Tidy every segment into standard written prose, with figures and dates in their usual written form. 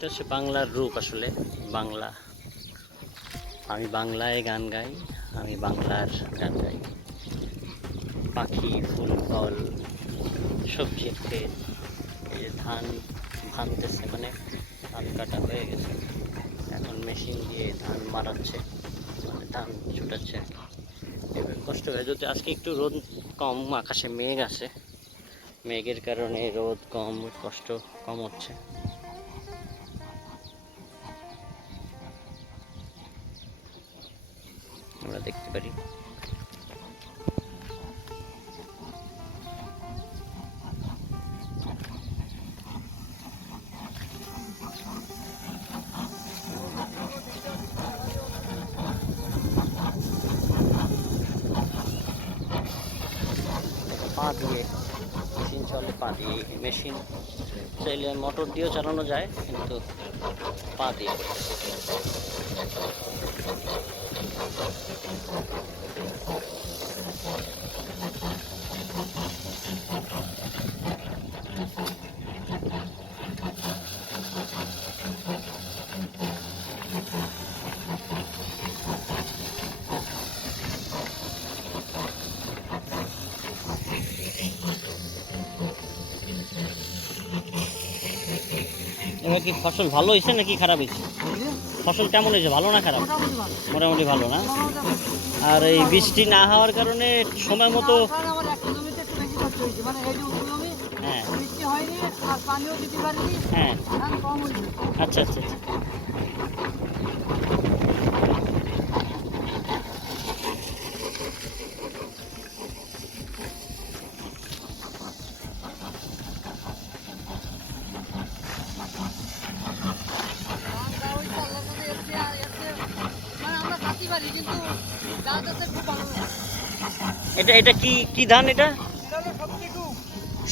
এটা হচ্ছে বাংলার রূপ আসলে বাংলা। আমি বাংলায় গান গাই, আমি বাংলার গান গাই। পাখি, ফুল, ফল, সবজির ক্ষেত, এই যে ধান ভাঙতেছে, মানে ধান কাটা হয়ে গেছে, এখন মেশিন দিয়ে ধান মারাচ্ছে, মানে ধান ছুটাচ্ছে। এবার কষ্ট হয়ে যদি আজকে একটু রোদ কম, আকাশে মেঘ আছে, মেঘের কারণে রোদ কম, কষ্ট কম হচ্ছে। আমরা দেখতে পারি পা দিয়ে মেশিন চলে, পা দিয়ে মেশিন চাইলে মোটর দিয়েও চালানো যায়, কিন্তু পা দিয়ে এবার কি ফসল ভালো হয়েছে নাকি খারাপ হয়েছে? ফসল কেমন হয়েছে, ভালো না খারাপ? মোটামুটি ভালো না? আর এই বৃষ্টি না হওয়ার কারণে সময় মতো, হ্যাঁ হ্যাঁ, আচ্ছা আচ্ছা আচ্ছা। এটা এটা কি কি ধান এটা?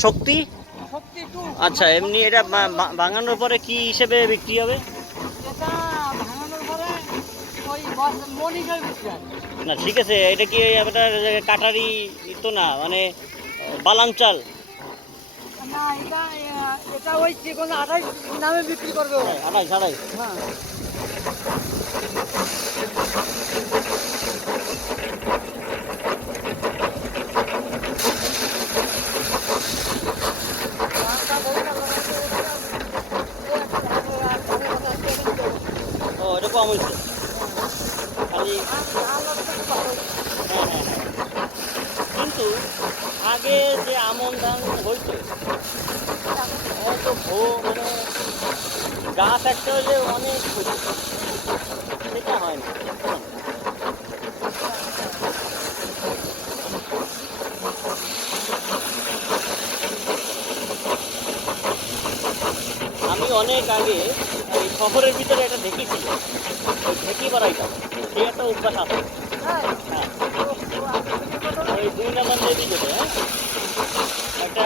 শক্তি। আচ্ছা, এমনি এটা ভাঙানোর পরে কি হিসেবে বিক্রি হবে? না ঠিক আছে, এটা কি আপনার কাটারি তো না, মানে বালান চাল? না, এটা ওই যে কোনো 28 নামে বিক্রি করবে। 28 হ্যাঁ। ও, এটা কম হয়েছে খালি। হ্যাঁ হ্যাঁ, কিন্তু আগে যে আমন ধান হইতো, মানে গাছ একটা হলে অনেক হইতো, সেটা হয় না। আমি অনেক আগে এই শহরের ভিতরে একটা ঢেকি ছিল, ওই ঢেকি বাড়াইতাম, সেই একটা অভ্যাস আছে। হ্যাঁ, ওই 2 নম্বর লেডি যেতে, হ্যাঁ, একটা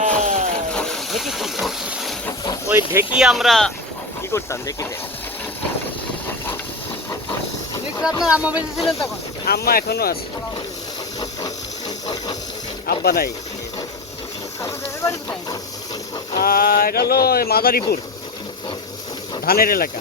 ঢেকি ছিল, ওই ঢেকি আমরা কি করতাম ঢেকিতে। আপনার আম্মা বেঁচে ছিলেন তখন? আম্মা এখনো আছে, আব্বা নাই। এটা হলো মাদারীপুর, ধানের এলাকা।